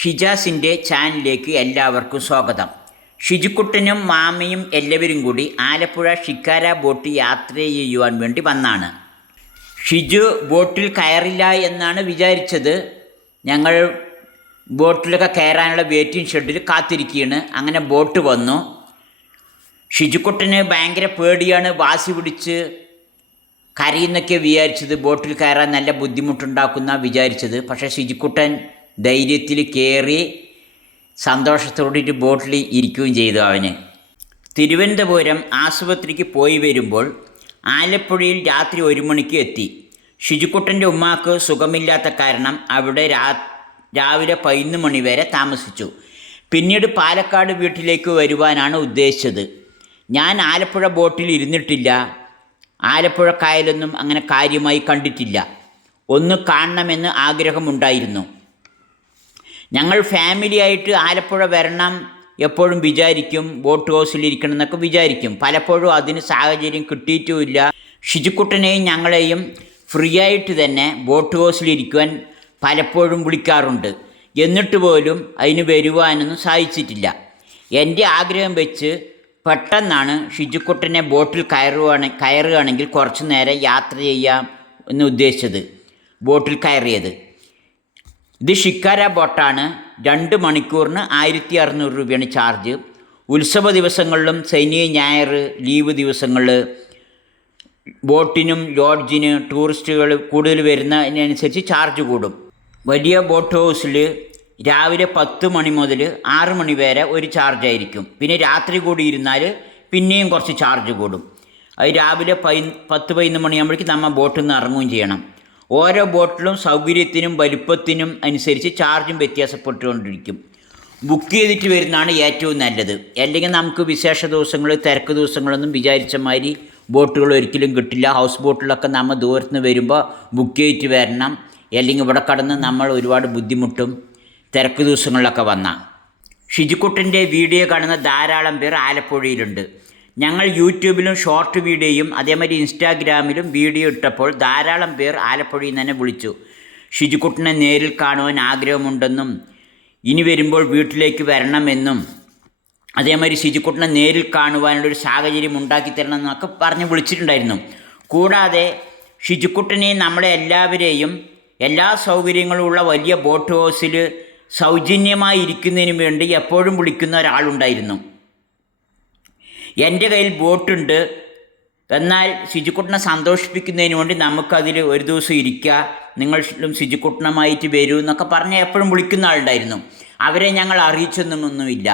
ഷിജാസിന്റെ ചാനലിലേക്ക് എല്ലാവർക്കും സ്വാഗതം. ഷിജുക്കുട്ടനും മാമയും എല്ലാവരും കൂടി ആലപ്പുഴ ഷിക്കാര ബോട്ട് യാത്ര ചെയ്യുവാൻ വേണ്ടി വന്നാണ്. ഷിജു ബോട്ടിൽ കയറില്ല എന്നാണ് വിചാരിച്ചത്. ഞങ്ങൾ ബോട്ടിലൊക്കെ കയറാനുള്ള വെയിറ്റിംഗ് ഷെഡിൽ കാത്തിരിക്കുകയാണ്. അങ്ങനെ ബോട്ട് വന്നു. ഷിജുക്കുട്ടന് ഭയങ്കര പേടിയാണ്. വാസി പിടിച്ച് കരയുന്നൊക്കെ വിചാരിച്ചത്. ബോട്ടിൽ കയറാൻ നല്ല ബുദ്ധിമുട്ടുണ്ടാക്കുന്ന വിചാരിച്ചത്. പക്ഷേ ഷിജുക്കുട്ടൻ ധൈര്യത്തിൽ കയറി സന്തോഷത്തോടെ ബോട്ടിൽ ഇരിക്കുകയും ചെയ്തു അവന്. തിരുവനന്തപുരം ആശുപത്രിക്ക് പോയി വരുമ്പോൾ ആലപ്പുഴയിൽ രാത്രി ഒരു മണിക്ക് എത്തി. ഷിജുക്കുട്ടന്റെ ഉമ്മാക്ക് സുഖമില്ലാത്ത കാരണം അവിടെ രാ രാവിലെ പതിനൊന്ന് മണി വരെ താമസിച്ചു. പിന്നീട് പാലക്കാട് വീട്ടിലേക്ക് വരുവാനാണ് ഉദ്ദേശിച്ചത്. ഞാൻ ആലപ്പുഴ ബോട്ടിൽ ഇരുന്നിട്ടില്ല. ആലപ്പുഴ കായലൊന്നും അങ്ങനെ കാര്യമായി കണ്ടിട്ടില്ല. ഒന്ന് കാണണമെന്ന് ആഗ്രഹമുണ്ടായിരുന്നു. ഞങ്ങൾ ഫാമിലി ആയിട്ട് ആലപ്പുഴ വരണം എപ്പോഴും വിചാരിക്കും ബോട്ട് ഹൗസിൽ ഇരിക്കണം എന്നൊക്കെ വിചാരിക്കും. പലപ്പോഴും അതിന് സാഹചര്യം കിട്ടിയിട്ടുമില്ല. ഷിജുക്കുട്ടനെയും ഞങ്ങളെയും ഫ്രീ ആയിട്ട് തന്നെ ബോട്ട് ഹൗസിൽ ഇരിക്കുവാൻ പലപ്പോഴും വിളിക്കാറുണ്ട്. എന്നിട്ട് പോലും അതിന് വരുവാനൊന്നും സാധിച്ചിട്ടില്ല. എന്റെ ആഗ്രഹം വെച്ച് പെട്ടെന്നാണ് ഷിജുക്കുട്ടനെ ബോട്ടിൽ കയറുവാണ് കയറുകയാണെങ്കിൽ കുറച്ച് നേരം യാത്ര ചെയ്യാം എന്ന് ഉദ്ദേശിച്ചത്. ബോട്ടിൽ കയറിയത്. ഇത് ഷിക്കാര ബോട്ടാണ്. രണ്ട് മണിക്കൂറിന് ആയിരത്തി അറുന്നൂറ് രൂപയാണ് ചാർജ്. ഉത്സവ ദിവസങ്ങളിലും ശനി ഞായർ ലീവ് ദിവസങ്ങളിൽ ബോട്ടിനും ലോഡ്ജിന് ടൂറിസ്റ്റുകൾ കൂടുതൽ വരുന്നതിനനുസരിച്ച് ചാർജ് കൂടും. വലിയ ബോട്ട് ഹൗസിൽ രാവിലെ പത്ത് മണി മുതൽ ആറ് മണി വരെ ഒരു ചാർജ് ആയിരിക്കും. പിന്നെ രാത്രി കൂടി ഇരുന്നാൽ പിന്നെയും കുറച്ച് ചാർജ് കൂടും. അത് രാവിലെ പൈ പത്ത് പതിനൊന്ന് മണിയാകുമ്പോഴേക്കും നമ്മൾ ബോട്ടിൽ നിന്ന് ഇറങ്ങുകയും ചെയ്യണം. ഓരോ ബോട്ടിലും സൗകര്യത്തിനും വലുപ്പത്തിനും അനുസരിച്ച് ചാർജും വ്യത്യാസപ്പെട്ടുകൊണ്ടിരിക്കും. ബുക്ക് ചെയ്തിട്ട് വരുന്നതാണ് ഏറ്റവും നല്ലത്. അല്ലെങ്കിൽ നമുക്ക് വിശേഷ ദിവസങ്ങൾ തിരക്ക് ദിവസങ്ങളൊന്നും വിചാരിച്ച മാതിരി ബോട്ടുകൾ ഒരിക്കലും കിട്ടില്ല. ഹൗസ് ബോട്ടിലൊക്കെ നമ്മൾ ദൂരത്ത് നിന്ന് വരുമ്പോൾ ബുക്ക് ചെയ്തിട്ട് വരണം. അല്ലെങ്കിൽ ഇവിടെ കടന്ന് നമ്മൾ ഒരുപാട് ബുദ്ധിമുട്ടും തിരക്ക് ദിവസങ്ങളിലൊക്കെ വന്നാൽ. ഷിജുക്കുട്ടന്റെ വീഡിയോ കാണുന്ന ധാരാളം പേർ ആലപ്പുഴയിലുണ്ട്. ഞങ്ങൾ യൂട്യൂബിലും ഷോർട്ട് വീഡിയോയും അതേമാതിരി ഇൻസ്റ്റാഗ്രാമിലും വീഡിയോ ഇട്ടപ്പോൾ ധാരാളം പേർ ആലപ്പുഴയിൽ നിന്ന് വിളിച്ചു. ഷിജുക്കുട്ടനെ നേരിൽ കാണുവാൻ ആഗ്രഹമുണ്ടെന്നും ഇനി വരുമ്പോൾ വീട്ടിലേക്ക് വരണമെന്നും അതേമാതിരി ഷിജുക്കുട്ടനെ നേരിൽ കാണുവാനുള്ളൊരു സാഹചര്യം ഉണ്ടാക്കി തരണമെന്നൊക്കെ പറഞ്ഞ് വിളിച്ചിട്ടുണ്ടായിരുന്നു. കൂടാതെ ഷിജുക്കുട്ടനെ നമ്മളെ എല്ലാവരെയും എല്ലാ സൗകര്യങ്ങളും ഉള്ള വലിയ ബോട്ട് ഹൗസിൽ സൗജന്യമായി ഇരിക്കുന്നതിന് വേണ്ടി എപ്പോഴും വിളിക്കുന്ന ഒരാളുണ്ടായിരുന്നു. എന്റെ കയ്യിൽ ബോട്ടുണ്ട്. എന്നാൽ ശുചിക്കുട്ടനെ സന്തോഷിപ്പിക്കുന്നതിന് വേണ്ടി നമുക്കതിൽ ഒരു ദിവസം ഇരിക്കുക നിങ്ങളും ശുചിക്കുട്ടനമായിട്ട് വരൂ എന്നൊക്കെ പറഞ്ഞ് എപ്പോഴും വിളിക്കുന്ന ആളുണ്ടായിരുന്നു. അവരെ ഞങ്ങൾ അറിയിച്ചൊന്നുമൊന്നുമില്ല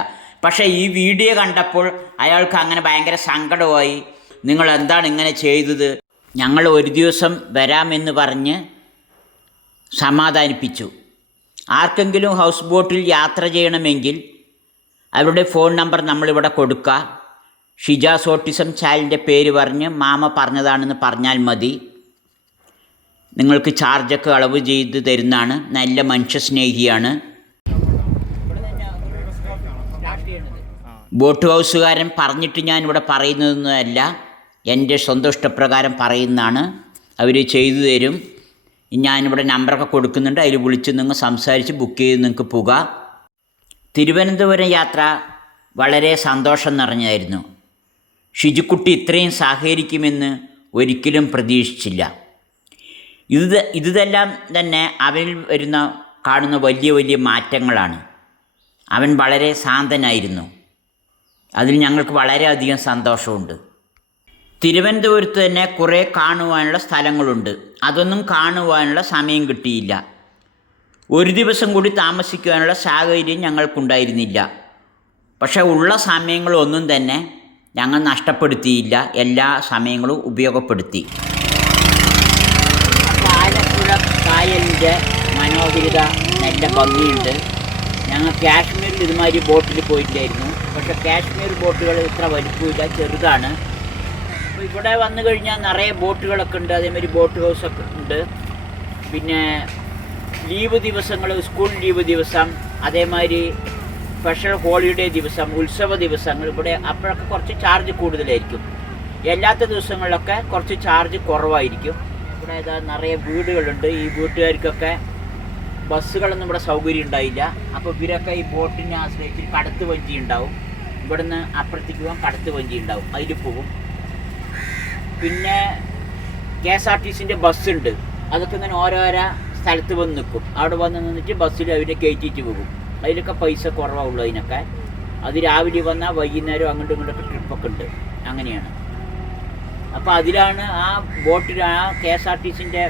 പക്ഷേ ഈ വീഡിയോ കണ്ടപ്പോൾ അയാൾക്ക് അങ്ങനെ ഭയങ്കര സങ്കടമായി. നിങ്ങൾ എന്താണ് ഇങ്ങനെ ചെയ്തത്? ഞങ്ങൾ ഒരു ദിവസം വരാമെന്ന് പറഞ്ഞ് സമാധാനിപ്പിച്ചു. ആർക്കെങ്കിലും ഹൗസ് ബോട്ടിൽ യാത്ര ചെയ്യണമെങ്കിൽ അവരുടെ ഫോൺ നമ്പർ നമ്മളിവിടെ കൊടുക്കുക ഷിജാസ് ഓട്ടിസം ചാനലിന്റെ പേര് പറഞ്ഞ് മാമ പറഞ്ഞതാണെന്ന് പറഞ്ഞാൽ മതി. നിങ്ങൾക്ക് ചാർജൊക്കെ അളവ് ചെയ്ത് തരുന്നതാണ്. നല്ല മനുഷ്യ സ്നേഹിയാണ്. ബോട്ട് ഹൗസുകാരൻ പറഞ്ഞിട്ട് ഞാൻ ഇവിടെ പറയുന്നതൊന്നുമല്ല. എന്റെ സ്വന്തം ഇഷ്ടപ്രകാരം പറയുന്നതാണ്. അവർ ചെയ്തു തരും. ഞാനിവിടെ നമ്പറൊക്കെ കൊടുക്കുന്നുണ്ട്. അതിൽ വിളിച്ച് നിങ്ങൾ സംസാരിച്ച് ബുക്ക് ചെയ്ത് നിങ്ങൾക്ക് പോകാം. തിരുവനന്തപുരം യാത്ര വളരെ സന്തോഷം നിറഞ്ഞായിരുന്നു ഷിജുക്കുട്ടി ഇത്രയും സഹകരിക്കുമെന്ന് ഒരിക്കലും പ്രതീക്ഷിച്ചില്ല. ഇത് ഇതെല്ലാം തന്നെ അവനിൽ വരുന്ന കാണുന്ന വലിയ വലിയ മാറ്റങ്ങളാണ്. അവൻ വളരെ ശാന്തനായിരുന്നു. അതിൽ ഞങ്ങൾക്ക് വളരെയധികം സന്തോഷമുണ്ട്. തിരുവനന്തപുരത്ത് തന്നെ കുറേ കാണുവാനുള്ള സ്ഥലങ്ങളുണ്ട്. അതൊന്നും കാണുവാനുള്ള സമയം കിട്ടിയില്ല. ഒരു ദിവസം കൂടി താമസിക്കുവാനുള്ള സാഹചര്യം ഞങ്ങൾക്കുണ്ടായിരുന്നില്ല. പക്ഷേ ഉള്ള സമയങ്ങളൊന്നും തന്നെ ഞങ്ങൾ നഷ്ടപ്പെടുത്തിയില്ല. എല്ലാ സമയങ്ങളും ഉപയോഗപ്പെടുത്തി. ആലപ്പുഴ കായലിന്റെ മനോഹരിത നല്ല ഭംഗിയുണ്ട്. ഞങ്ങൾ കാശ്മീരിൽ ഇതുമാതിരി ബോട്ടിൽ പോയിട്ടില്ലായിരുന്നു. പക്ഷേ കാശ്മീർ ബോട്ടുകൾ ഇത്ര വലിപ്പമില്ല ചെറുതാണ്. അപ്പോൾ ഇവിടെ വന്നു കഴിഞ്ഞാൽ നിറയെ ബോട്ടുകളൊക്കെ ഉണ്ട്. അതേമാതിരി ബോട്ട് ഹൗസൊക്കെ ഉണ്ട്. പിന്നെ ലീവ് ദിവസങ്ങൾ സ്കൂൾ ലീവ് ദിവസം അതേമാതിരി സ്പെഷ്യൽ ഹോളിഡേ ദിവസം ഉത്സവ ദിവസങ്ങൾ ഇവിടെ അപ്പോഴൊക്കെ കുറച്ച് ചാർജ് കൂടുതലായിരിക്കും. എല്ലാത്ത ദിവസങ്ങളിലൊക്കെ കുറച്ച് ചാർജ് കുറവായിരിക്കും. ഇവിടെ ഇതാ നിറയെ വീടുകളുണ്ട്. ഈ വീട്ടുകാർക്കൊക്കെ ബസ്സുകളൊന്നും ഇവിടെ സൗകര്യം ഉണ്ടായില്ല. അപ്പോൾ ഇവരൊക്കെ ഈ ബോട്ടിനെ ആശ്രയിച്ച് കടത്ത് വഞ്ചി ഉണ്ടാവും. ഇവിടുന്ന് അപ്പുറത്തേക്ക് പോകാൻ കടത്ത് വഞ്ചി ഉണ്ടാവും. അതിൽ പോകും. പിന്നെ കെ എസ് ആർ ടി സിന്റെ ബസ്സുണ്ട്. അതൊക്കെ ഇങ്ങനെ ഓരോരോ സ്ഥലത്ത് വന്ന് നിൽക്കും. അവിടെ വന്ന് നിന്നിട്ട് ബസ്സിൽ അവരെ കയറ്റിയിട്ട് പോകും. അതിലൊക്കെ പൈസ കുറവുള്ളൂ അതിനൊക്കെ. അത് രാവിലെ വന്നാൽ വൈകുന്നേരം അങ്ങോട്ടും ഇങ്ങോട്ടൊക്കെ ട്രിപ്പൊക്കെ ഉണ്ട്. അങ്ങനെയാണ്. അപ്പോൾ അതിലാണ് ആ ബോട്ടിൽ ആ കെ എസ് ആർ ടി സിന്റെ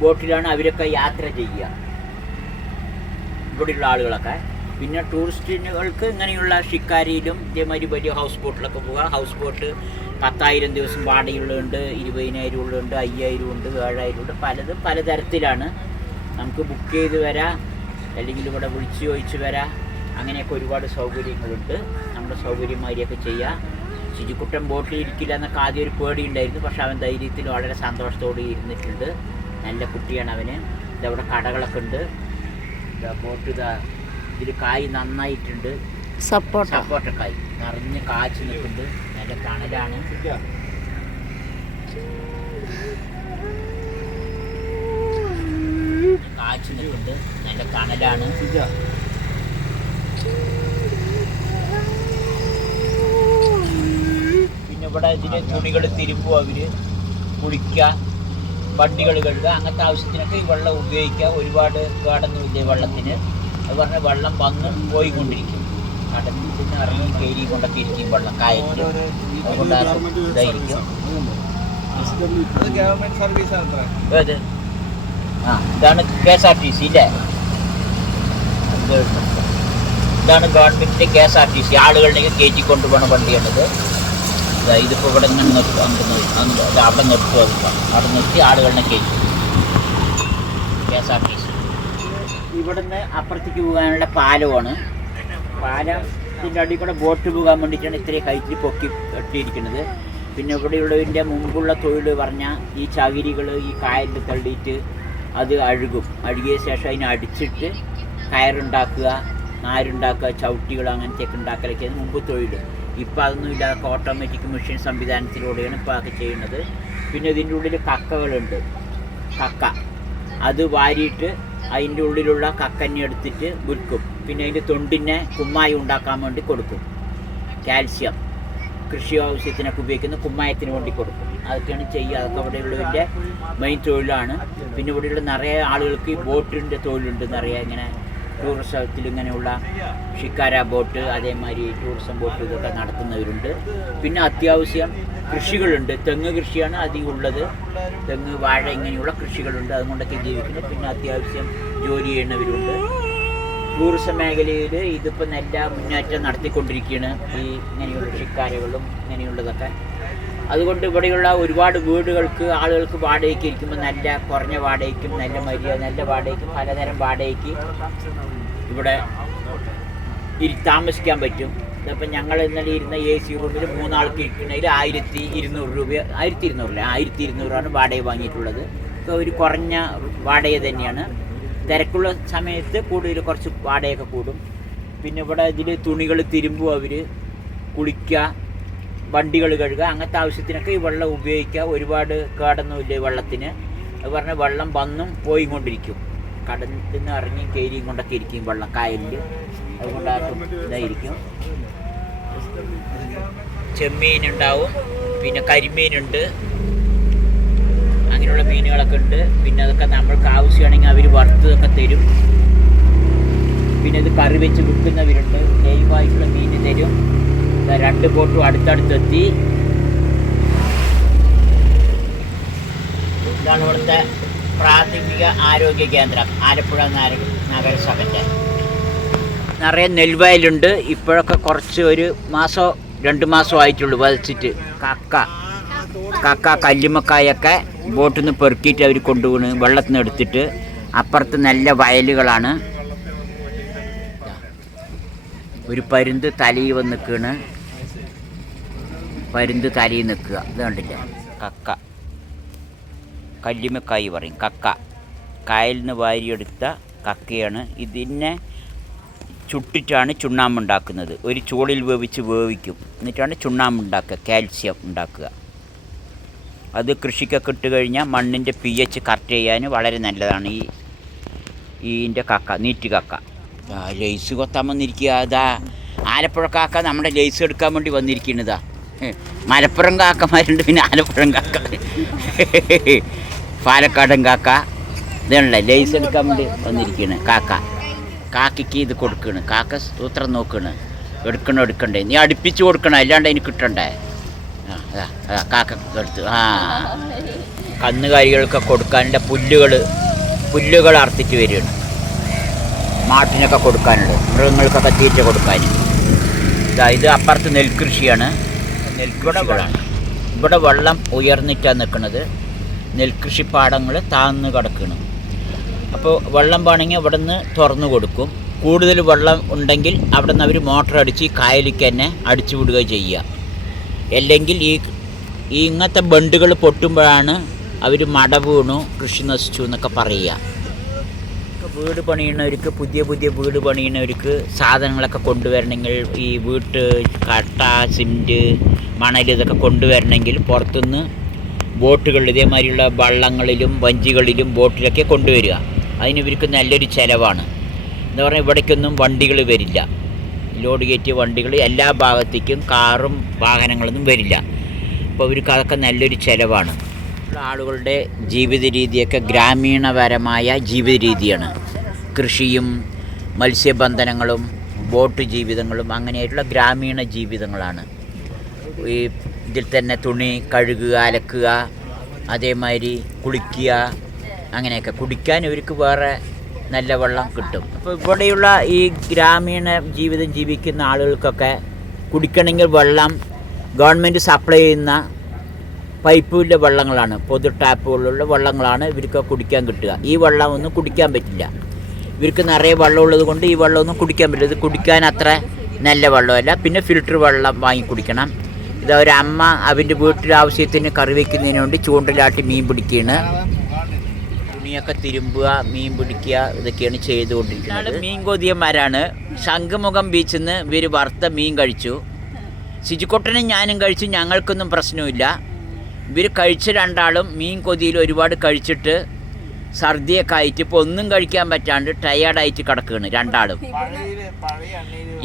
ബോട്ടിലാണ് അവരൊക്കെ യാത്ര ചെയ്യുക. ഇവിടെയുള്ള ആളുകളൊക്കെ. പിന്നെ ടൂറിസ്റ്റുകൾക്ക് ഇങ്ങനെയുള്ള ഷിക്കാരിയിലും ഇതേമാതിരി വലിയ ഹൗസ് ബോട്ടിലൊക്കെ പോകാം ഹൗസ് ബോട്ട് പത്തായിരം ദിവസം വാടകയുള്ളതുണ്ട് ഇരുപതിനായിരം ഉള്ളതുണ്ട് അയ്യായിരം ഉണ്ട് ഏഴായിരം ഉണ്ട്. പലതും പലതരത്തിലാണ്. നമുക്ക് ബുക്ക് ചെയ്ത് വരാം. അല്ലെങ്കിൽ ഇവിടെ വിളിച്ച് ചോദിച്ച് വരാം. അങ്ങനെയൊക്കെ ഒരുപാട് സൗകര്യങ്ങളുണ്ട്. നമ്മുടെ സൗകര്യമാരിയൊക്കെ ചെയ്യാം. ശുചിക്കുട്ടൻ ബോട്ടിൽ ഇരിക്കില്ല എന്നൊക്കെ ആദ്യം ഒരു പേടി ഉണ്ടായിരുന്നു. പക്ഷെ അവൻ ധൈര്യത്തിൽ വളരെ സന്തോഷത്തോടെ ഇരുന്നിട്ടുണ്ട്. നല്ല കുട്ടിയാണ് അവന്. ഇതവിടെ കടകളൊക്കെ ഉണ്ട്. ഇതാ ബോട്ട് ഇതാ. ഇതിൽ കായ് നന്നായിട്ടുണ്ട്. സപ്പോർട്ട സപ്പോട്ടക്കായ് നിറഞ്ഞ് കാച്ചു നിൽക്കുന്നുണ്ട് നല്ല കണലാണ് കാച്ചു നിൽക്കുന്നുണ്ട് നല്ല കണലാണ് പിന്നെ ഇവിടെ ഇതിന് തുണികൾ തിരുമ്പോ അവർ. കുളിക്കുക വണ്ടികൾ കഴുകുക അങ്ങനത്തെ ആവശ്യത്തിനൊക്കെ ഈ വെള്ളം ഉപയോഗിക്കുക. ഒരുപാട് കേടൊന്നുമില്ല വെള്ളത്തിന്? അത് പറഞ്ഞാൽ വെള്ളം വന്ന് പോയിക്കൊണ്ടിരിക്കും. കടലിൽ നിന്ന് ഇറങ്ങി കയറി കൊണ്ടൊക്കെ ഇരിക്കും വെള്ളം കായലിൽ അതുകൊണ്ട് ഇതായിരിക്കും ഇതായിരിക്കും. Government service. ആണ് ഏത്? ആ ഇതാണ് K S R T C അല്ലേ ഇത് ഇതാണ് government K S R T C ആളുകളിലേക്ക് കയറ്റി കൊണ്ടുപോകണ വണ്ടിയാണിത്. ഇതാ ഇതിപ്പോൾ ഇവിടെ ഇങ്ങനെ നിർത്തും അങ്ങോട്ട് നിർത്തും അങ്ങ് ഇത് അവിടെ നിർത്തുക അവിടെ നിർത്തി ആളുകളിനെ കയറ്റി K S R T C ഇവിടുന്ന് അപ്പുറത്തേക്ക് പോകാനുള്ള പാലമാണ്. പാലത്തിന്റെ അടിയിൽ കൂടെ ബോട്ട് പോകാൻ വേണ്ടിയിട്ടാണ് ഇത്രയും ഹൈറ്റിൽ പൊക്കി കെട്ടിയിരിക്കുന്നത്. പിന്നെ ഇവിടെയുള്ളതിന്റെ മുമ്പുള്ള തൊഴിൽ പറഞ്ഞാൽ ഈ ചകിരികൾ ഈ കായലിൽ തള്ളിയിട്ട് അത് അഴുകും. അഴുകിയ ശേഷം അതിനെ അടിച്ചിട്ട് കയറുണ്ടാക്കുക നാരുണ്ടാക്കുക ചവിട്ടികൾ അങ്ങനത്തെയൊക്കെ ഉണ്ടാക്കലൊക്കെയാണ് മുമ്പ് തൊഴിൽ. ഇപ്പോൾ അതൊന്നും ഇല്ലാതെ ഓട്ടോമാറ്റിക് മെഷീൻ സംവിധാനത്തിലൂടെയാണ് ഇപ്പോൾ അതൊക്കെ ചെയ്യുന്നത്. പിന്നെ ഇതിന്റെ ഉള്ളിൽ കക്കകളുണ്ട്. കക്ക. അത് വാരിയിട്ട് അതിന്റെ ഉള്ളിലുള്ള കക്കന്നെ എടുത്തിട്ട് വിൽക്കും പിന്നെ അതിന്റെ തൊണ്ടിനെ കുമ്മായി ഉണ്ടാക്കാൻ വേണ്ടി കൊടുക്കും. കാൽസ്യം. കൃഷി ആവശ്യത്തിനൊക്കെ ഉപയോഗിക്കുന്ന കുമ്മായത്തിന് വേണ്ടി കൊടുക്കും. അതൊക്കെയാണ് ചെയ്യുക. അതൊക്കെ ഇവിടെയുള്ളവരുടെ മെയിൻ തൊഴിലാണ്. പിന്നെ ഇവിടെയുള്ള നിറയെ ആളുകൾക്ക് ഈ ബോട്ടിന്റെ തൊഴിലുണ്ട്. നിറയെ ഇങ്ങനെ ടൂറിസത്തിൽ ഇങ്ങനെയുള്ള ഷിക്കാര ബോട്ട് അതേമാതിരി ടൂറിസം ബോട്ട് ഇതൊക്കെ നടത്തുന്നവരുണ്ട്. പിന്നെ അത്യാവശ്യം കൃഷികളുണ്ട്. തെങ്ങ് കൃഷിയാണ് അധികം ഉള്ളത്. തെങ്ങ് വാഴ ഇങ്ങനെയുള്ള കൃഷികളുണ്ട്. അതുകൊണ്ടൊക്കെ ജീവിക്കുന്നു. പിന്നെ അത്യാവശ്യം ജോലി ചെയ്യുന്നവരുണ്ട്. ടൂറിസം മേഖലയിൽ ഇതിപ്പോൾ നല്ല മുന്നേറ്റം നടത്തിക്കൊണ്ടിരിക്കുകയാണ്. ഈ ഇങ്ങനെയുള്ള ഷിക്കാരകളും ഇങ്ങനെയുള്ളതൊക്കെ. അതുകൊണ്ട് ഇവിടെയുള്ള ഒരുപാട് വീടുകൾക്ക് ആളുകൾക്ക് വാടകയ്ക്ക് ഇരിക്കുമ്പോൾ നല്ല കുറഞ്ഞ വാടകയ്ക്കും നല്ല മര്യാദ നല്ല വാടകയ്ക്കും പലതരം വാടകയ്ക്ക് ഇവിടെ താമസിക്കാൻ പറ്റും. ഇപ്പം ഞങ്ങൾ ഇന്നലെ ഇരുന്ന എ സി റൂമിൽ മൂന്നാൾക്ക് ഇരിക്കുന്നതിൽ ആയിരത്തി ഇരുന്നൂറ് രൂപ ആയിരത്തി ഇരുന്നൂറല്ലേ? ആയിരത്തി ഇരുന്നൂറാണ് വാടക വാങ്ങിയിട്ടുള്ളത്. ഒരു കുറഞ്ഞ വാടക തന്നെയാണ്. തിരക്കുള്ള സമയത്ത് കൂടുതൽ കുറച്ച് വാടകയൊക്കെ കൂടും. പിന്നെ ഇവിടെ ഇതിൽ തുണികൾ തിരുമ്പും അവർ കുളിക്കുക വണ്ടികൾ കഴുകുക അങ്ങനത്തെ ആവശ്യത്തിനൊക്കെ ഈ വെള്ളം ഉപയോഗിക്കുക. ഒരുപാട് കേടൊന്നുമില്ല ഈ വെള്ളത്തിന്. അത് പറഞ്ഞാൽ വെള്ളം വന്നും പോയി കൊണ്ടിരിക്കും. കടലിൽ നിന്ന് ഇറങ്ങി കയറിയും കൊണ്ടൊക്കെ ഇരിക്കും വെള്ളം കായലിൽ അതുകൊണ്ട് ഇതായിരിക്കും. ചെമ്മീനുണ്ടാവും പിന്നെ കരിമീനുണ്ട്. അങ്ങനെയുള്ള മീനുകളൊക്കെ ഉണ്ട്. പിന്നെ അതൊക്കെ നമ്മൾക്ക് ആവശ്യമാണെങ്കിൽ അവർ വറുത്തതൊക്കെ തരും. പിന്നെ ഇത് കറി വെച്ച് വിൽക്കുന്നവരുണ്ട്. ലൈവായിട്ടുള്ള മീൻ തരും. രണ്ട് ബോട്ടും അടുത്തടുത്തെത്തി. ഇതാണ് ഇവിടുത്തെ പ്രാഥമിക ആരോഗ്യ കേന്ദ്രം. ആലപ്പുഴ നഗര നഗരസഭന്റെ നിറയെ നെൽവയലുണ്ട്. ഇപ്പോഴൊക്കെ കുറച്ച് ഒരു മാസോ രണ്ട് മാസോ ആയിട്ടുള്ളൂ വലിച്ചിട്ട് കക്ക. കക്ക കല്ലുമക്കായൊക്കെ ബോട്ടിൽ നിന്ന് പെറുക്കിയിട്ട് അവർ കൊണ്ടുപോണ് വെള്ളത്തിൽ നിന്ന് എടുത്തിട്ട്. അപ്പുറത്ത് നല്ല വയലുകളാണ്. ഒരു പരുന്ത് തലയിൽ വന്ന് നിൽക്കുകയാണ് പരുന്ത് തലയിൽ നിൽക്കുക. ഇത് കണ്ടില്ല? കക്ക. കല്ലിമക്കായി പറയും. കക്ക. കായലിൽ നിന്ന് വാരിയെടുത്ത കക്കയാണ്. ഇതിനെ ചുട്ടിട്ടാണ് ചുണ്ണാമ്പുണ്ടാക്കുന്നത്. ഒരു ചൂളിൽ വേവിച്ച് വേവിക്കും. എന്നിട്ടാണ് ചുണ്ണാമ്പുണ്ടാക്കുക. കാൽസ്യം ഉണ്ടാക്കുക. അത് കൃഷിക്കൊക്കെ ഇട്ട് കഴിഞ്ഞാൽ മണ്ണിന്റെ പി എച്ച് കറക്റ്റ് ചെയ്യാൻ വളരെ നല്ലതാണ് ഈ ഈന്റെ കക്ക നീറ്റ് കക്ക. ലേസ് കൊത്താൻ വന്നിരിക്കുക അതാ ആലപ്പുഴ കാക്ക നമ്മുടെ ലേസ് എടുക്കാൻ വേണ്ടി വന്നിരിക്കുന്നതാ. ഹെ, മലപ്പുറം കാക്കമാരുണ്ട് പിന്നെ ആലപ്പുഴം കാക്ക പാലക്കാടൻ കാക്ക ഇതാണല്ലേ ലൈസ് എടുക്കാൻ വേണ്ടി വന്നിരിക്കണ്. കാക്ക. കാക്കയ്ക്ക് ഇത് കൊടുക്കണ്. കാക്ക സൂത്രം നോക്കണ്. എടുക്കണോ എടുക്കണ്ടേ? നീ അടുപ്പിച്ച് കൊടുക്കണം അല്ലാണ്ട് എനിക്ക് കിട്ടണ്ടേ? ആ കാക്ക എടുത്ത്. ആ. കന്നുകാലികൾക്ക് കൊടുക്കാനുള്ള പുല്ലുകൾ പുല്ലുകൾ അറുത്തിട്ട് വരികയാണ്. മാട്ടിനൊക്കെ കൊടുക്കാനുള്ളത്. മൃഗങ്ങൾക്കൊക്കെ തീറ്റ കൊടുക്കാൻ ഇതാ ഇത് അപ്പുറത്ത് നെൽകൃഷിയാണ്. നെൽകൃഷികളാണ് ഇവിടെ വെള്ളം ഉയർന്നിട്ടാണ് നിൽക്കുന്നത് നെൽകൃഷിപ്പാടങ്ങൾ താന്ന് കിടക്കണം. അപ്പോൾ വെള്ളം വേണമെങ്കിൽ അവിടെ നിന്ന് തുറന്നു കൊടുക്കും. കൂടുതൽ വെള്ളം ഉണ്ടെങ്കിൽ അവിടെ നിന്ന് അവർ മോട്ടർ അടിച്ച് ഈ കായലിലേക്ക് തന്നെ അടിച്ചു വിടുക ചെയ്യുക. അല്ലെങ്കിൽ ഈ ഇങ്ങനത്തെ ബണ്ടുകൾ പൊട്ടുമ്പോഴാണ് അവർ മട വീണു കൃഷി നശിച്ചു എന്നൊക്കെ പറയുക. വീട് പണിയുന്നവർക്ക് പുതിയ പുതിയ വീട് പണിയുന്നവർക്ക് സാധനങ്ങളൊക്കെ കൊണ്ടുവരണമെങ്കിൽ ഈ വീട്ട് കട്ട സിമെന്റ് മണൽ ഇതൊക്കെ കൊണ്ടുവരണമെങ്കിൽ പുറത്തുനിന്ന് ബോട്ടുകൾ ഇതേമാതിരിയുള്ള വള്ളങ്ങളിലും വഞ്ചികളിലും ബോട്ടിലൊക്കെ കൊണ്ടുവരിക. അതിന് ഇവർക്ക് നല്ലൊരു ചിലവാണ്. എന്താ പറയുക ഇവിടേക്കൊന്നും വണ്ടികൾ വരില്ല. ലോഡ് കയറ്റിയ വണ്ടികൾ എല്ലാ ഭാഗത്തേക്കും കാറും വാഹനങ്ങളൊന്നും വരില്ല. അപ്പോൾ അവർക്ക് അതൊക്കെ നല്ലൊരു ചിലവാണ്. ആളുകളുടെ ജീവിത രീതിയൊക്കെ ഗ്രാമീണപരമായ ജീവിത രീതിയാണ് കൃഷിയും മത്സ്യബന്ധനങ്ങളും ബോട്ട് ജീവിതങ്ങളും അങ്ങനെയായിട്ടുള്ള ഗ്രാമീണ ജീവിതങ്ങളാണ്. ഈ ഇതിൽ തന്നെ തുണി കഴുകുക അലക്കുക അതേമാതിരി കുളിക്കുക അങ്ങനെയൊക്കെ. കുടിക്കാൻ ഇവർക്ക് വേറെ നല്ല വെള്ളം കിട്ടും. അപ്പോൾ ഇവിടെയുള്ള ഈ ഗ്രാമീണ ജീവിതം ജീവിക്കുന്ന ആളുകൾക്കൊക്കെ കുടിക്കണമെങ്കിൽ വെള്ളം ഗവൺമെന്റ് സപ്ലൈ ചെയ്യുന്ന പൈപ്പിലെ വെള്ളങ്ങളാണ് പൊതു ടാപ്പുകളിലുള്ള വെള്ളങ്ങളാണ് ഇവർക്ക് കുടിക്കാൻ കിട്ടുക. ഈ വെള്ളം ഒന്നും കുടിക്കാൻ പറ്റില്ല. ഇവർക്ക് നിറയെ വെള്ളമുള്ളത് കൊണ്ട് ഈ വെള്ളമൊന്നും കുടിക്കാൻ പറ്റില്ല. ഇത് കുടിക്കാൻ അത്ര നല്ല വെള്ളമല്ല. പിന്നെ ഫിൽറ്റർ വെള്ളം വാങ്ങി കുടിക്കണം. ഇത് ഒരമ്മ അവന്റെ വീട്ടിൽ ആവശ്യത്തിന് കറി വയ്ക്കുന്നതിന് വേണ്ടി ചൂണ്ടലാട്ടി മീൻ പിടിക്കുകയാണ്. തുണിയൊക്കെ തിരുമ്പുക മീൻ പിടിക്കുക ഇതൊക്കെയാണ് ചെയ്തുകൊണ്ടിരിക്കുന്നത്. മീൻ കൊതിയന്മാരാണ്. ശംഖുമുഖം ബീച്ചിൽ നിന്ന് ഇവർ വറുത്ത മീൻ കഴിച്ചു. ശുചിക്കൊട്ടനും ഞാനും കഴിച്ചു. ഞങ്ങൾക്കൊന്നും പ്രശ്നമില്ല ഇവർ കഴിച്ച രണ്ടാളും മീൻ കൊതിയിൽ ഒരുപാട് കഴിച്ചിട്ട് ഛർദിയൊക്കെ ആയിട്ട് ഇപ്പോൾ ഒന്നും കഴിക്കാൻ പറ്റാണ്ട് ടയേർഡായിട്ട് കിടക്കുകയാണ് രണ്ടാളും.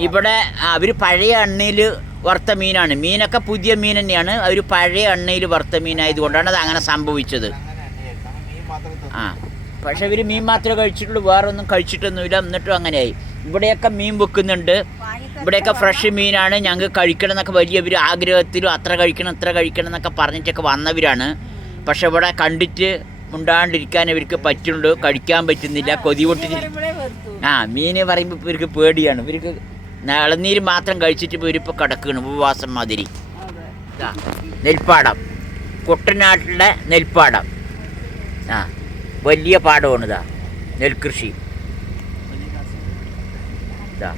ഇവിടെ അവർ പഴയ എണ്ണയിൽ വറുത്ത മീനാണ്. മീനൊക്കെ പുതിയ മീൻ തന്നെയാണ്. അവർ പഴയ എണ്ണയിൽ വറുത്ത മീനായതുകൊണ്ടാണ് അത് അങ്ങനെ സംഭവിച്ചത്. ആ പക്ഷെ ഇവർ മീൻ മാത്രമേ കഴിച്ചിട്ടുള്ളൂ. വേറെ ഒന്നും കഴിച്ചിട്ടൊന്നുമില്ല. എന്നിട്ടും അങ്ങനെയായി. ഇവിടെയൊക്കെ മീൻ വെക്കുന്നുണ്ട്. ഇവിടെയൊക്കെ ഫ്രഷ് മീനാണ്. ഞങ്ങൾക്ക് കഴിക്കണം എന്നൊക്കെ വലിയ ഒരു ആഗ്രഹത്തിലും അത്ര കഴിക്കണം അത്ര കഴിക്കണം എന്നൊക്കെ പറഞ്ഞിട്ടൊക്കെ വന്നവരാണ്. പക്ഷെ ഇവിടെ കണ്ടിട്ട് മുണ്ടാണ്ടിരിക്കാൻ ഇവർക്ക് പറ്റുന്നുണ്ട്. കഴിക്കാൻ പറ്റുന്നില്ല. കൊതി പൊട്ടി ആ മീൻ പറയുമ്പോൾ ഇവർക്ക് പേടിയാണ്. ഇവർക്ക് ഇളനീര് മാത്രം കഴിച്ചിട്ട് ഇവരിപ്പോൾ കിടക്കുകയാണ് ഉപവാസം മാതിരി. നെൽപ്പാടം. കുട്ടനാട്ടിലെ നെൽപ്പാടം. ആ വലിയ പാടമാണ് ഇതാ നെൽകൃഷി.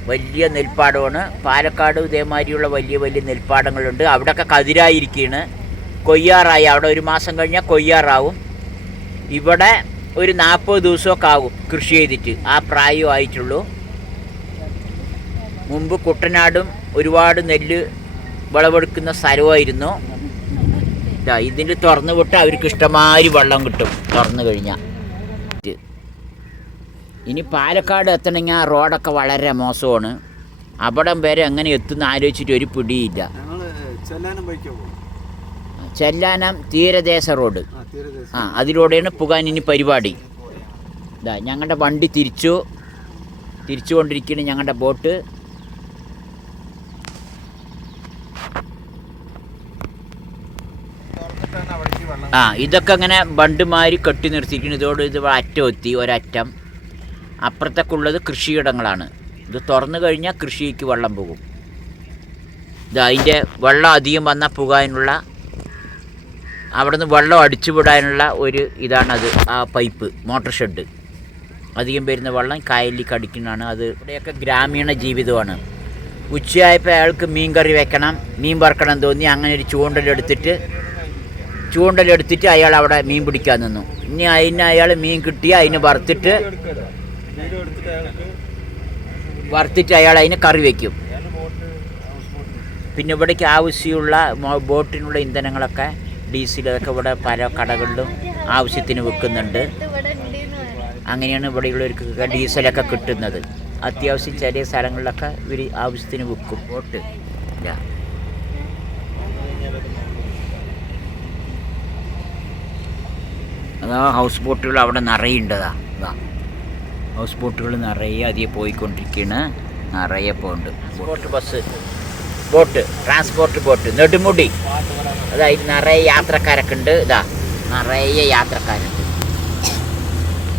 വലിയ നെൽപ്പാടമാണ്. പാലക്കാട് ഇതേമാതിരിയുള്ള വലിയ വലിയ നെൽപ്പാടങ്ങളുണ്ട്. അവിടെയൊക്കെ കതിരായിരിക്കുകയാണ് കൊയ്യാറായി. അവിടെ ഒരു മാസം കഴിഞ്ഞാൽ കൊയ്യാറാവും. ഇവിടെ ഒരു നാൽപ്പത് ദിവസമൊക്കെ ആകും കൃഷി ചെയ്തിട്ട്. ആ പ്രായം ആയിട്ടുള്ളൂ. മുമ്പ് കുട്ടനാടും ഒരുപാട് നെല്ല് വിളവെടുക്കുന്ന സ്ഥലമായിരുന്നു. ഇതിന്റെ തുറന്ന് വിട്ടാൽ അവർക്ക് ഇഷ്ടമാതിരി വെള്ളം കിട്ടും തുറന്നു കഴിഞ്ഞാൽ ഇനി പാലക്കാട് എത്തണമെങ്കിൽ ആ റോഡൊക്കെ വളരെ മോശമാണ്. അവിടം വരെ എങ്ങനെ എത്തുന്ന ആലോചിച്ചിട്ട് ഒരു പിടിയില്ല. ചെല്ലാനം തീരദേശ റോഡ്. ആ അതിലൂടെയാണ് പുകാൻ ഇനി പരിപാടി. ഇതാ ഞങ്ങളുടെ വണ്ടി തിരിച്ചു. തിരിച്ചുകൊണ്ടിരിക്കുന്ന ഞങ്ങളുടെ ബോട്ട്. ആ ഇതൊക്കെ അങ്ങനെ ബണ്ടുമാരി കെട്ടി നിർത്തിയിരിക്കുന്നു. ഇതോട് ഇത് അറ്റം എത്തി ഒരറ്റം. അപ്പുറത്തേക്കുള്ളത് കൃഷിയിടങ്ങളാണ്. ഇത് തുറന്നു കഴിഞ്ഞാൽ കൃഷിക്ക് വെള്ളം പോകും. ഇത് അതിന്റെ വെള്ളം അധികം വന്നാൽ പോകാനുള്ള അവിടെ നിന്ന് വെള്ളം അടിച്ചു വിടാനുള്ള ഒരു ഇതാണത് ആ പൈപ്പ് മോട്ടർ ഷെഡ്. അധികം വരുന്ന വെള്ളം കായലിലേക്ക് അടിക്കുന്നതാണ് അത് ഇവിടെയൊക്കെ ഗ്രാമീണ ജീവിതമാണ്. ഉച്ചയായപ്പോൾ അയാൾക്ക് മീൻ കറി വെക്കണം മീൻ വറക്കണം തോന്നി. അങ്ങനെ ഒരു ചൂണ്ടലെടുത്തിട്ട് ചൂണ്ടലെടുത്തിട്ട് അയാൾ അവിടെ മീൻ പിടിക്കാൻ നിന്നു. ഇനി അതിന് അയാൾ മീൻ കിട്ടി അതിന് വറുത്തിട്ട് വറുത്തിട്ട് അയാൾ അതിന് കറി വയ്ക്കും പിന്നെ ഇവിടേക്ക് ആവശ്യമുള്ള ബോട്ടിനുള്ള ഇന്ധനങ്ങളൊക്കെ ഡീസലൊക്കെ ഇവിടെ പല കടകളിലും ആവശ്യത്തിന് വെക്കുന്നുണ്ട് അങ്ങനെയാണ് ഇവിടെയുള്ളവർക്ക് ഡീസലൊക്കെ കിട്ടുന്നത്. അത്യാവശ്യം ചെറിയ സ്ഥലങ്ങളിലൊക്കെ ഇവർ ആവശ്യത്തിന് വെക്കും ബോട്ട് അതാ ഹൗസ് ബോട്ടുകൾ അവിടെ നിറയുണ്ടതാ അതാ. ഹൗസ് ബോട്ടുകൾ നിറയെ അധികം പോയിക്കൊണ്ടിരിക്കുകയാണ് നിറയെ പോകുന്നുണ്ട് boat bus. Boat transport boat Nedumudi. അതായത് നിറയെ യാത്രക്കാരൊക്കെ ഉണ്ട്. ഇതാ നിറയെ യാത്രക്കാരുണ്ട്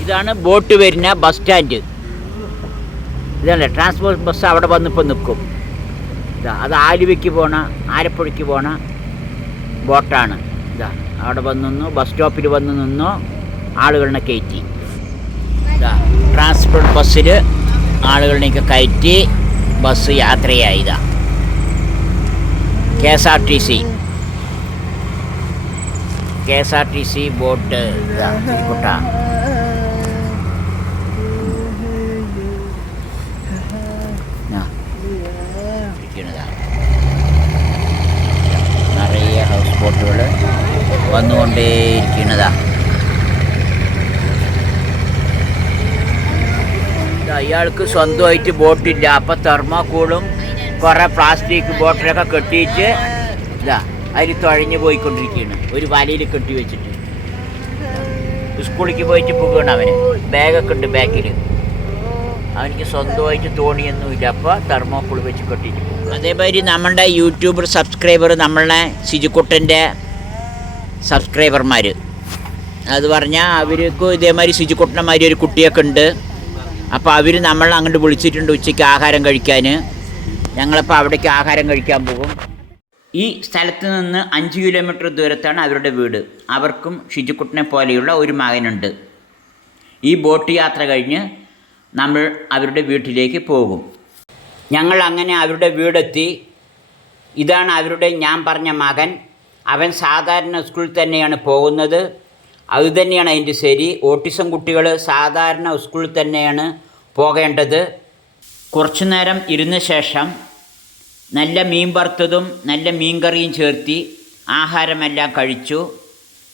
ഇതാണ് ബോട്ട് വരുന്ന ബസ് സ്റ്റാൻഡ്. ഇതല്ലേ ട്രാൻസ്പോർട്ട് ബസ് അവിടെ വന്നിപ്പോൾ നിൽക്കും. ഇതാ അത് ആലുവയ്ക്ക് പോണ ആലപ്പുഴയ്ക്ക് പോണ ബോട്ടാണ്. ഇതാ അവിടെ വന്ന് നിന്നു ബസ് സ്റ്റോപ്പിൽ വന്ന് നിന്നു ആളുകളിനെ കയറ്റി. ഇതാ ട്രാൻസ്പോർട്ട് ബസ്സിൽ ആളുകളിനെയൊക്കെ കയറ്റി ബസ് യാത്രയായി. K S R T C. K S R T C boat കുട്ട. നിറയെ ഹൗസ് ബോട്ടുകൾ വന്നുകൊണ്ടേയിരിക്കുന്നതാ ഇതാ, ഇയാൾക്ക് സ്വന്തമായിട്ട് ബോട്ടില്ല അപ്പം തെർമാക്കോളും കുറേ പ്ലാസ്റ്റിക് ബോട്ടിലൊക്കെ കെട്ടിയിട്ട് ഇതാ അതിൽ തുഴഞ്ഞു പോയിക്കൊണ്ടിരിക്കുകയാണ്. ഒരു വലയിൽ കെട്ടി വെച്ചിട്ട്. സ്കൂളിലേക്ക് പോയിട്ട് പോകുകയാണ് അവന്. ബാഗൊക്കെ ഉണ്ട് ബാക്കിൽ അവനിക്ക് സ്വന്തമായിട്ട് തോണിയൊന്നുമില്ല. അപ്പോൾ തെർമോക്കോൾ വെച്ച് കെട്ടിയിട്ട് പോകും അതേമാതിരി നമ്മളുടെ യൂട്യൂബർ സബ്സ്ക്രൈബർ നമ്മളെ സിജുക്കുട്ടന്റെ സബ്സ്ക്രൈബർമാർ അത് പറഞ്ഞാൽ അവർക്ക് ഇതേമാതിരി സിജുക്കുട്ടന്മാരി ഒരു കുട്ടിയൊക്കെ ഉണ്ട്. അപ്പോൾ അവർ നമ്മളെ അങ്ങോട്ട് വിളിച്ചിട്ടുണ്ട് ഉച്ചയ്ക്ക് ആഹാരം കഴിക്കാൻ ഞങ്ങളിപ്പോൾ അവിടേക്ക് ആഹാരം കഴിക്കാൻ പോകും. ഈ സ്ഥലത്ത് നിന്ന് അഞ്ച് കിലോമീറ്റർ ദൂരത്താണ് അവരുടെ വീട്. അവർക്കും ഷിജുക്കുട്ടനെ പോലെയുള്ള ഒരു മകനുണ്ട്. ഈ ബോട്ട് യാത്ര കഴിഞ്ഞ് നമ്മൾ അവരുടെ വീട്ടിലേക്ക് പോകും. ഞങ്ങൾ അങ്ങനെ അവരുടെ വീടെത്തി. ഇതാണ് അവരുടെ ഞാൻ പറഞ്ഞ മകൻ. അവൻ സാധാരണ സ്കൂളിൽ തന്നെയാണ് പോകുന്നത്. അതുതന്നെയാണ് അതിന്റെ ശരി. ഓട്ടിസം കുട്ടികൾ സാധാരണ സ്കൂളിൽ തന്നെയാണ് പോകേണ്ടത്. കുറച്ചു നേരം ഇരുന്ന ശേഷം നല്ല മീൻ വറുത്തതും നല്ല മീൻകറിയും ചേർത്തി ആഹാരമെല്ലാം കഴിച്ചു.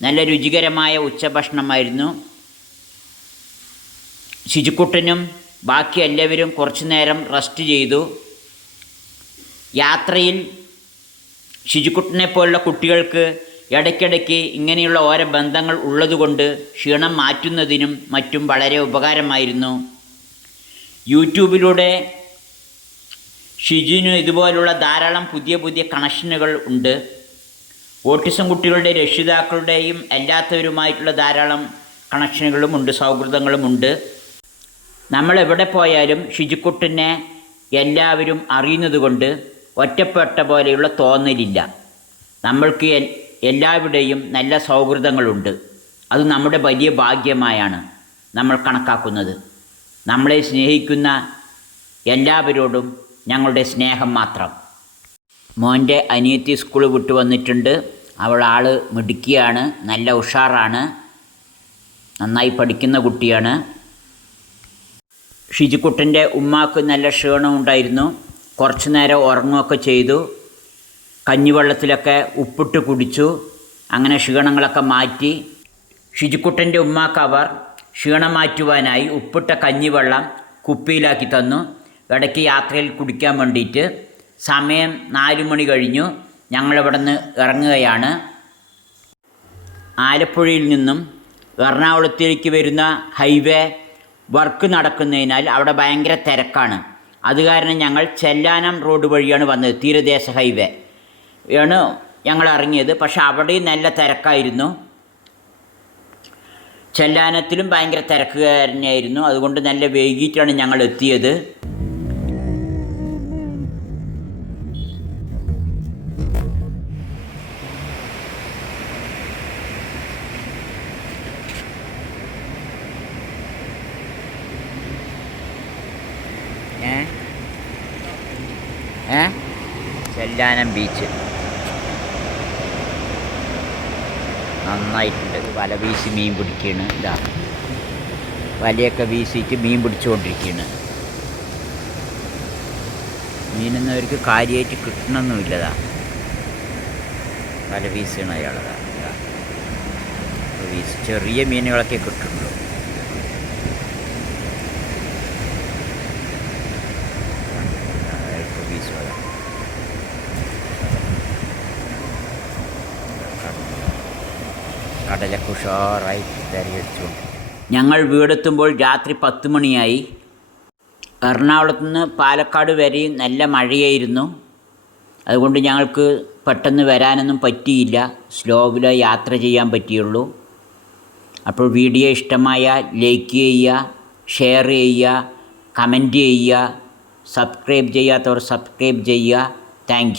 നല്ല രുചികരമായ ഉച്ചഭക്ഷണമായിരുന്നു. ശുചിക്കുട്ടനും ബാക്കി എല്ലാവരും കുറച്ചു നേരം റെസ്റ്റ് ചെയ്തു. യാത്രയിൽ ശുചിക്കുട്ടനെ പോലുള്ള കുട്ടികൾക്ക് ഇടയ്ക്കിടയ്ക്ക് ഇങ്ങനെയുള്ള ഓരോ ബന്ധങ്ങൾ ഉള്ളതുകൊണ്ട് ക്ഷീണം മാറ്റുന്നതിനും മറ്റും വളരെ ഉപകാരമായിരുന്നു. യൂട്യൂബിലൂടെ ഷിജിന് ഇതുപോലുള്ള ധാരാളം പുതിയ പുതിയ കണക്ഷനുകൾ ഉണ്ട്. ഓട്ടിസം കുട്ടികളുടെ രക്ഷിതാക്കളുടെയും അല്ലാത്തവരുമായിട്ടുള്ള ധാരാളം കണക്ഷനുകളും ഉണ്ട് സൗഹൃദങ്ങളുമുണ്ട് നമ്മൾ എവിടെ പോയാലും ഷിജിക്കുട്ടിനെ എല്ലാവരും അറിയുന്നത് കൊണ്ട് ഒറ്റപ്പെട്ട പോലെയുള്ള തോന്നലില്ല. നമ്മൾക്ക് എല്ലാവരുടെയും നല്ല സൗഹൃദങ്ങളുണ്ട്. അത് നമ്മുടെ വലിയ ഭാഗ്യമായാണ് നമ്മൾ കണക്കാക്കുന്നത്. നമ്മളെ സ്നേഹിക്കുന്ന എല്ലാവരോടും ഞങ്ങളുടെ സ്നേഹം മാത്രം. മോന്റെ അനിയത്തി സ്കൂൾ വിട്ടു വന്നിട്ടുണ്ട്. അവൾ ആൾ മിടുക്കിയാണ് നല്ല ഉഷാറാണ് നന്നായി പഠിക്കുന്ന കുട്ടിയാണ്. ഷിജിക്കുട്ടന്റെ ഉമ്മാക്ക് നല്ല ക്ഷീണം ഉണ്ടായിരുന്നു. കുറച്ചു നേരം ഉറങ്ങുകയൊക്കെ ചെയ്തു. കഞ്ഞിവെള്ളത്തിലൊക്കെ ഉപ്പിട്ട് കുടിച്ചു. അങ്ങനെ ക്ഷീണങ്ങളൊക്കെ മാറ്റി. ഷിജിക്കുട്ടന്റെ ഉമ്മാക്ക് അവർ ക്ഷീണം മാറ്റുവാനായി ഉപ്പിട്ട കഞ്ഞിവെള്ളം കുപ്പിയിലാക്കി തന്നു. ഇടയ്ക്ക് യാത്രയിൽ കുടിക്കാൻ വേണ്ടിയിട്ട് സമയം നാല് മണി കഴിഞ്ഞു. ഞങ്ങളിവിടെ നിന്ന് ഇറങ്ങുകയാണ്. ആലപ്പുഴയിൽ നിന്നും എറണാകുളത്തേക്ക് വരുന്ന ഹൈവേ വർക്ക് നടക്കുന്നതിനാൽ അവിടെ ഭയങ്കര തിരക്കാണ്. അത് കാരണം ഞങ്ങൾ ചെല്ലാനം റോഡ് വഴിയാണ് വന്നത് തീരദേശ ഹൈവേ. ആണ് ഞങ്ങൾ ഇറങ്ങിയത്. പക്ഷെ അവിടെയും നല്ല തിരക്കായിരുന്നു. ചെല്ലാനത്തിലും ഭയങ്കര തിരക്ക് തന്നെയായിരുന്നു. അതുകൊണ്ട് നല്ല വൈകിട്ടാണ് ഞങ്ങൾ എത്തിയത്. ചെല്ലാനം ബീച്ച് നന്നായിട്ടുണ്ട്. വല വീശി മീൻ പിടിക്കുകയാണ് ഇതാ. വലയൊക്കെ വീശിയിട്ട് മീൻ പിടിച്ചുകൊണ്ടിരിക്കുകയാണ് മീനൊന്നും അവർക്ക് കാര്യമായിട്ട് കിട്ടണമെന്നുമില്ലതാ വല വീശണ അയാളതാ. വീശി ചെറിയ മീനുകളൊക്കെ കിട്ടുള്ളൂ ഞങ്ങൾ വീടെത്തുമ്പോൾ രാത്രി പത്ത് മണിയായി. എറണാകുളത്ത് നിന്ന് പാലക്കാട് വരെയും നല്ല മഴയായിരുന്നു. അതുകൊണ്ട് ഞങ്ങൾക്ക് പെട്ടെന്ന് വരാനൊന്നും പറ്റിയില്ല. സ്ലോവിൽ യാത്ര ചെയ്യാൻ പറ്റിയുള്ളൂ. അപ്പോൾ വീഡിയോ ഇഷ്ടമായ ലൈക്ക് ചെയ്യുക ഷെയർ ചെയ്യുക കമന്റ് ചെയ്യുക സബ്സ്ക്രൈബ് ചെയ്യാത്തവർ സബ്സ്ക്രൈബ് ചെയ്യുക. താങ്ക്